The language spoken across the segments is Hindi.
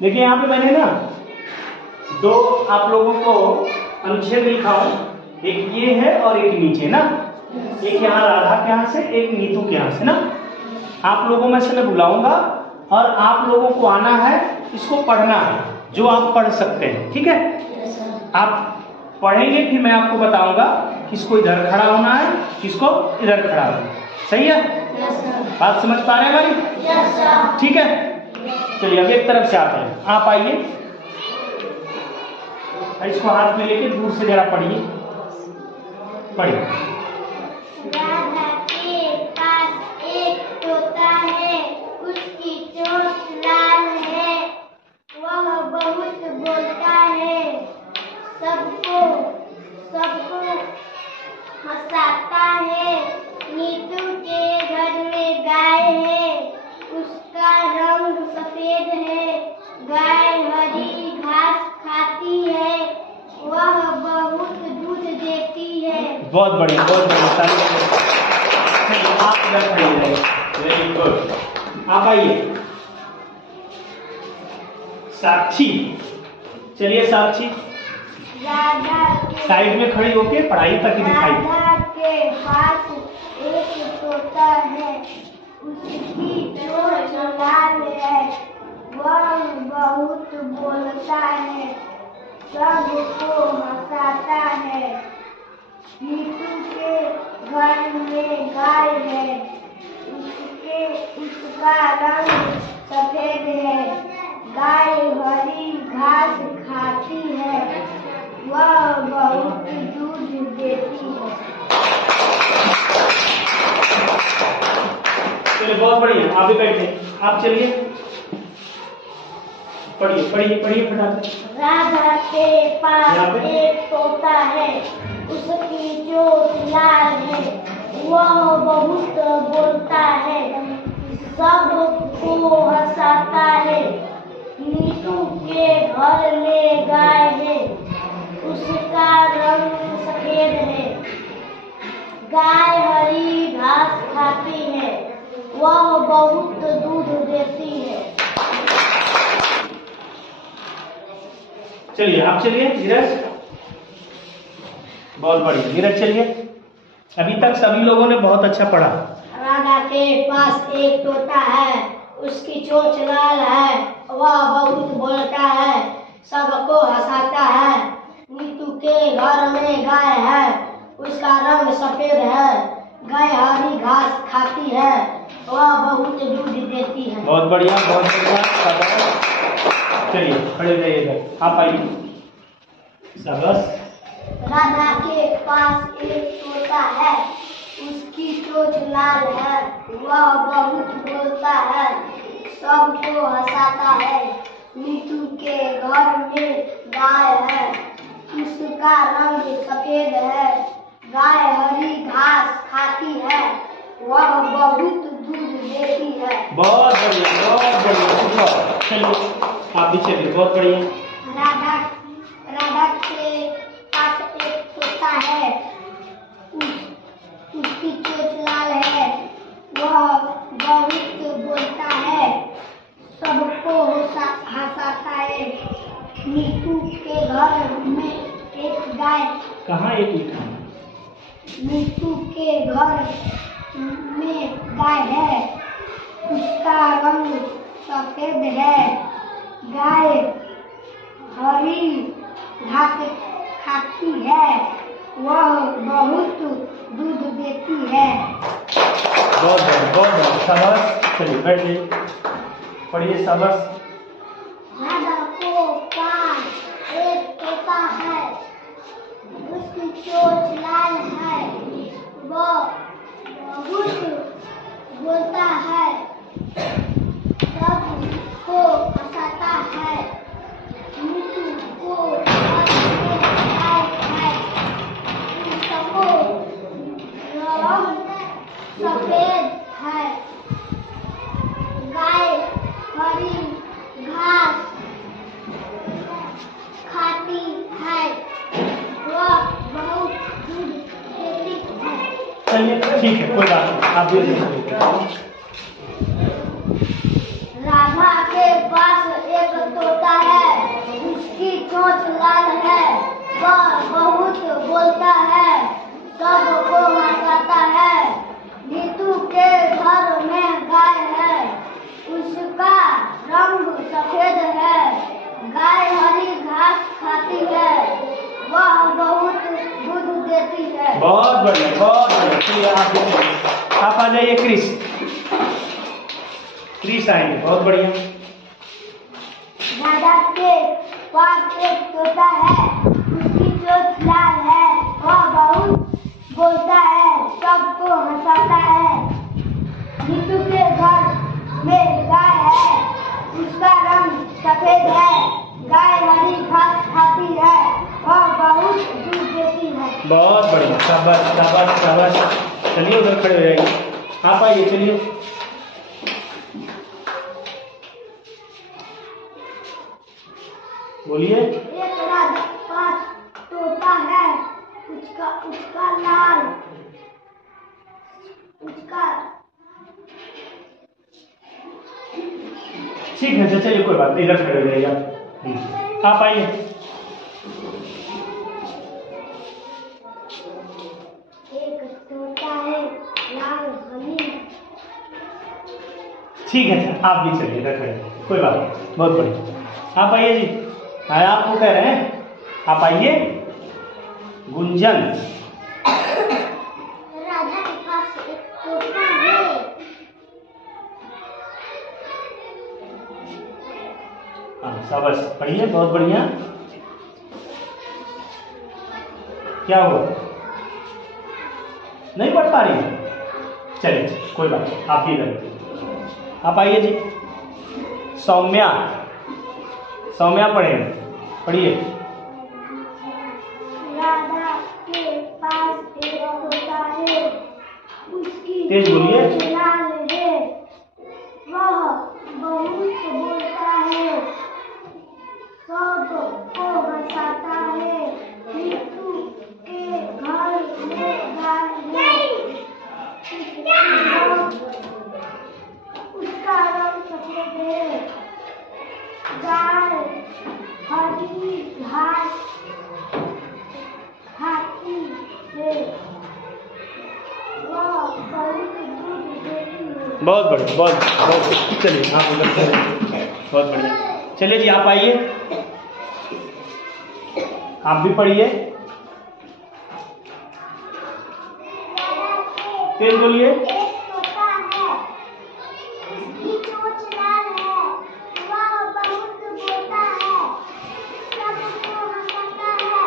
देखिए यहाँ पे मैंने ना दो आप लोगों को अनुच्छेद लिखा हूं, एक ये है और एक नीचे ना, एक यहाँ राधा के यहाँ से, एक नीतू के यहाँ से ना। आप लोगों में से मैं बुलाऊंगा और आप लोगों को आना है, इसको पढ़ना है जो आप पढ़ सकते हैं, ठीक है। आप पढ़ेंगे फिर मैं आपको बताऊंगा किसको इधर खड़ा होना है, किसको इधर खड़ा होना है। सही है? बात समझ पा रहे हैं हमारी? ठीक है, चलिए अब एक तरफ से आते हैं। आप आइए, इसको हाथ में लेके दूर से जरा पढ़िए, पढ़िए। राधा के पास एक तोता है, उसकी चोंच लाल है, वह बहुत बोलता है, सबको हंसाता है। नीतू के घर में गाय है, उसका रंग सफेद है, गाय हरी घास खाती है, वह बहुत दूध देती है। बहुत बढ़िया, बहुत बढ़िया। आप इधर खड़े रहिए, वेरी गुड। आप आइए। साक्षी, चलिए साक्षी साइड में खड़ी होके पढ़ाई तक दिखाई। राधा के पास एक तोता है, उसकी चोंच लाल है, वह बहुत बोलता है, सबको हंसाता है। नीतू के घर में गाय है, उसका रंग सफेद है, गाय हरी घास खाती है, वह बहुत दूध देती है। चलिए बहुत बढ़िया, आप भी बैठे, आप चलिए पढ़िए पढ़िए पढ़िए फटाफट। राधा के पास एक तोता है, उसकी चोंच लाल है, वह बहुत बोलता है, सबको हंसाता है। नीतू के घर में गाय है, उसका रंग सफेद है, गाय हरी घास खाती है, वह बहुत दूध देती है। चलिए आप चलिए नीरज, बहुत बढ़िया। नीरज चलिए, अभी तक सभी लोगों ने बहुत अच्छा पढ़ा। राधा के पास एक तोता है, उसकी चोंच लाल है, वह बहुत बोलता है, सबको हंसाता है। नीतू के घर में गाय है, उसका रंग सफेद है, गाय हरी घास खाती है, वह बहुत दूध देती है। बहुत बढ़िया, बहुत बढ़िया। चलिए खड़े रहिए इधर, आप आइए। शाबाश। राधा के पास एक तोता है, उसकी चोंच लाल है, वह बहुत बोलता है, सबको हंसाता है। नीतू के घर में गाय है, उसका रंग सफेद है, गाय हरी घास खाती है, वह बहुत दूध देती है। बहुत बढ़िया, बहुत बढ़िया। चलिए आप भी चलिए, बहुत बढ़िया। राधा के पास एक तोता है, उसकी चोंच लाल है, वह बहुत बोलता है, सबको हंसाता है। नीतू के घर में एक गाय, कहाँ एक लिखा? नीतू के घर में गाय है, उसका रंग सफेद है, गाय हरी घास खाती है, वह बहुत दूध देती है। बहुत बढ़िया, बहुत बढ़िया। शाबाश। चलिए बैठ जाइए, पढ़िए। शाबाश। राधा को पास एक तोता है, उसकी चोंच लाल है, वह बहुत बोलता है, सबको हंसाता है। नीतू को घर में गाय है, उसको रंग सफेद है, गाय हरी घास खाती है, वह बहुत दूध देती है। चलिए ठीक है, कोई बात नहीं, आप भी राधा के पास एक तोता बोलता है, सबको हंसाता है। नीतू के घर में गाय है, उसका रंग सफेद है। गाय हरी घास खाती है, वह बहुत दूध देती है। बहुत बढ़िया, बहुत बढ़िया। चलिए आप आ जाइए। क्रिस, क्रिस आएंगे। बहुत बढ़िया। राजा के पास एक तोता है, उसकी चोंच लाल है, वह बहुत बोलता है, सबको हंसाता है। नीतू के घर में गाय है, उसका रंग सफेद है। गाय हरी घास खाती है, वह बहुत दूध देती है। बहुत बढ़िया, शाबाश शाबाश शाबाश। चलिए उधर खड़े हो जाइए। आप आइए, चलिए। बोलिए। एक राजा के पास तोता है, उसका लाल, उसका ठीक है, चलिए कोई बात नहीं, इधर खड़े हो जाइए आप आइए। एक तोता है, लाल हरी। ठीक है सर, आप भी चलिए, इधर खड़े, कोई बात नहीं। बहुत बढ़िया। आप आइए जी। हाँ, आपको कह रहे हैं, आप आइए। गुंजन। राजा के पास एक तोता है। हाँ, शाबाश, पढ़िए। बहुत बढ़िया। क्या हुआ? नहीं पढ़ पा रही? चलिए कोई बात नहीं, आप ही इधर। आप आइए जी। सौम्या, सौम्या पढ़िए। राजा के पास एक तोता है, उसकी तेज बोलिए। चोंच लाल है, वह बहुत बोलता है, सबको हंसाता है। नीतू के घर में गाय है, उसका रंग सफेद है। गाय हरी घास खाती है, वह बहुत दूध देती है। बहुत बढ़िया, बहुत। चलिए आप उधर चलिए। बहुत बढ़िया। चलिए जी, आप आइए। आप भी पढ़िए। तेज बोलिए। एक तोता है, उसकी चोंच लाल है, वह बहुत बोलता है, सबको हंसाता है।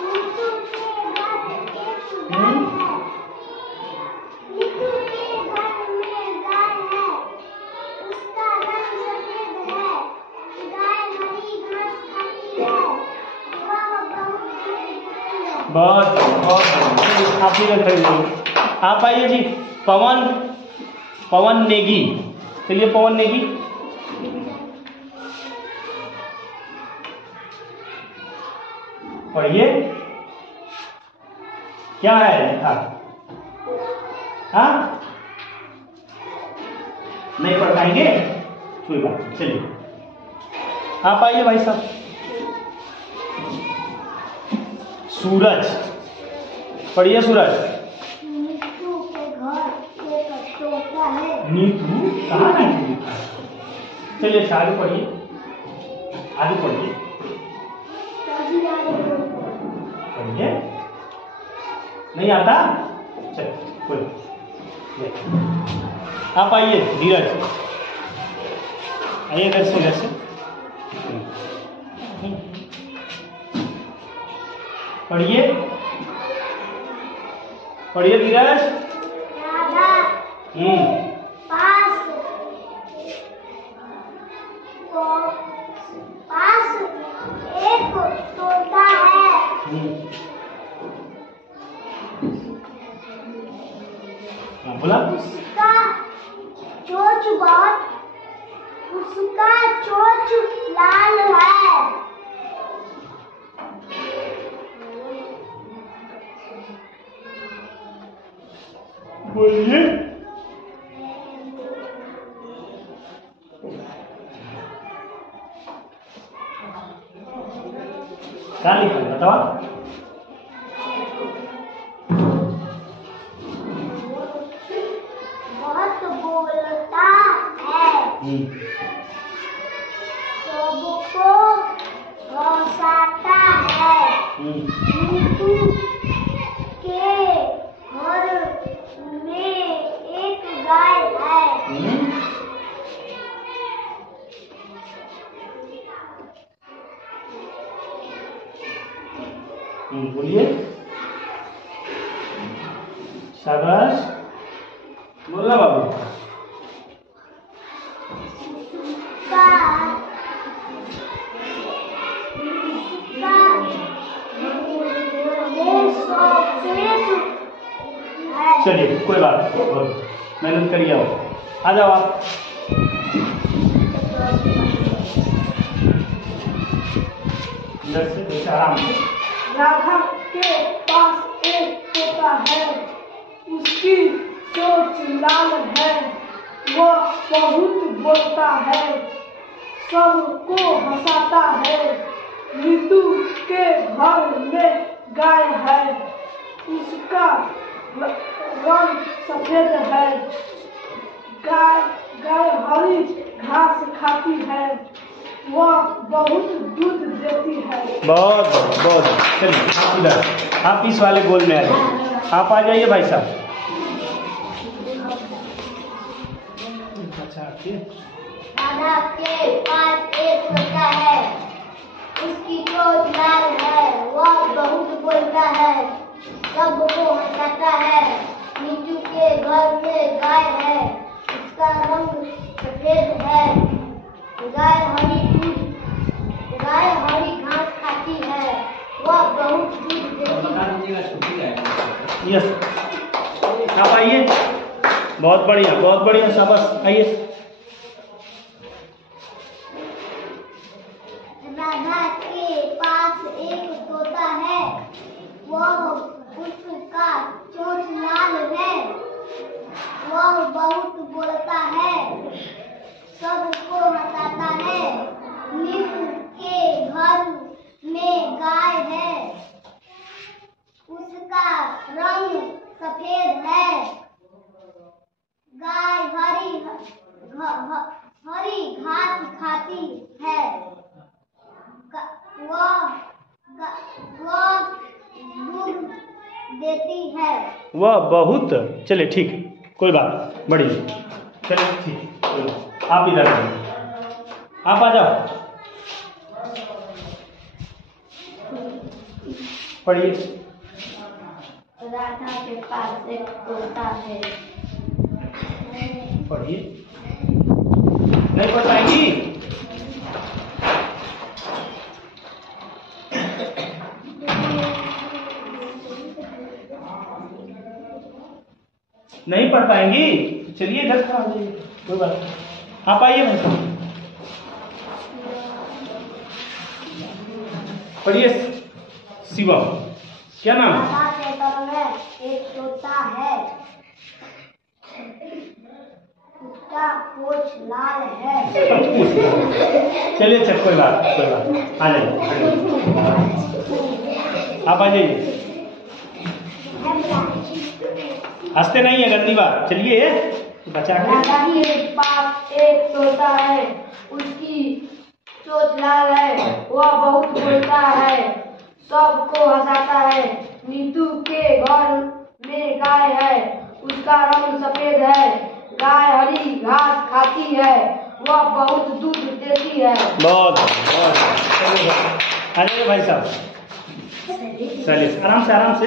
नीतू के घर एक गाय है, नीतू के घर में गाय है, उसका रंग सफेद है। गाय हरी घास खाती है, वह बहुत दूध देती है। बहुत बहुत। आप ही खड़े होइए। आप आइए जी। पवन नेगी। चलिए पवन नेगी। पढ़िए। क्या है लिखा? हाँ, नहीं पढ़ पाएंगे? कोई बात नहीं, चलिए आप आइए भाई साहब। सूरज, पढ़िए सूरज। नीतू के घर एक तोता है। नीतू कहाँ नीतू लिखा है? चलिए आगे पढ़िए, आगे पढ़िए। तभी आगे पढ़िए। नहीं आता? चल कोई नहीं। आप आइए धीरज, आइए इधर से। पढ़िए धीरज। राजा के पास एक तोता है, बोला। उसका चोंच लाल है। बोलिए। क्या लिखा है बताओ? सबको हंसाता है। नीतू के घर में एक गाय है। बोलिए, शाबाश, बोलना बाबू। चलिए कोई बात नहीं, मेहनत करिए। आ जाओ आप। आराम से। राधा के पास एक तोता है, उसकी चोंच लाल है, वह बहुत बोलता है, सबको हंसाता है। नीतू के घर में गाय है, उसका रंग सफेद है। गाय हरी घास खाती है, वह बहुत दूध देती है। बहुत बहुत। चलिए इधर, आप इस वाले गोल में आ जाइए। आप आ जाइए भाई साहब। राधा के पास एक तोता है, उसकी चोंच लाल है, वह बहुत बोलता है, सबको हंसाता है। नीतू के घर में गाय है, उसका रंग सफेद है। गाय हरी घास खाती है, वह बहुत दूध देती है। यस, आप आइए। बहुत बढ़िया, बहुत बढ़िया, शाबाश। आइए। राधा के पास एक तोता है, उसका चोंच लाल है, वह बहुत बोलता है, सबको हंसाता है। नीतू के घर में गाय है, उसका रंग सफेद है। गाय हरी घास खाती है, वह दूध देती है। वह बहुत। चलिए ठीक, कोई बात, बढ़िया। चलिए ठीक, आप इधर आइए। आप आ जाओ, पढ़िए। राधा के पास एक तोता है। पढ़िए। नहीं पढ़ पाएंगी? नहीं पढ़ पाएंगी? चलिए इधर खड़ा हो जाइए, कोई बात नहीं। आप आइए भाई साहब, पढ़िए। शिवम, क्या नाम है? राधा के घर में एक तोता है, उसका पूंछ लाल है। चलिए अच्छा, कोई बात, आ जाइए। आप आ जाइए। हंसते नहीं है, गंदी बात। चलिए बचा के। राधा के पास एक तोता है, उसकी चोंच लाल है, वह बहुत बोलता है, सबको हंसाता है। नीतू के घर में गाय है, उसका रंग सफेद है। गाय हरी घास खाती है, वह बहुत दूध देती है। बहुत बहुत। आ जाइए भाई साहब, चलिए आराम से, आराम से।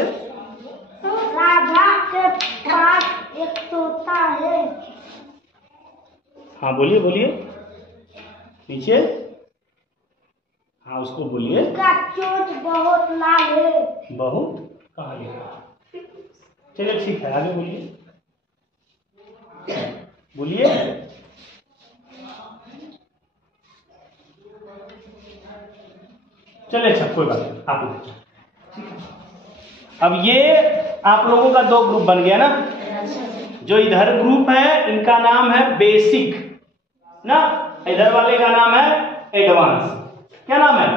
राधा के पास एक तोता है। हाँ बोलिए, बोलिए नीचे। हाँ उसको बोलिए। उसका चोंच बहुत लाल है। बहुत कहाँ लिखा? चलिए ठीक है, आगे बोलिए, बोलिए। चलिए अच्छा, कोई बात नहीं, आप लोग। अब ये आप लोगों का दो ग्रुप बन गया ना। जो इधर ग्रुप है इनका नाम है बेसिक ना, इधर वाले का नाम है एडवांस। क्या नाम है?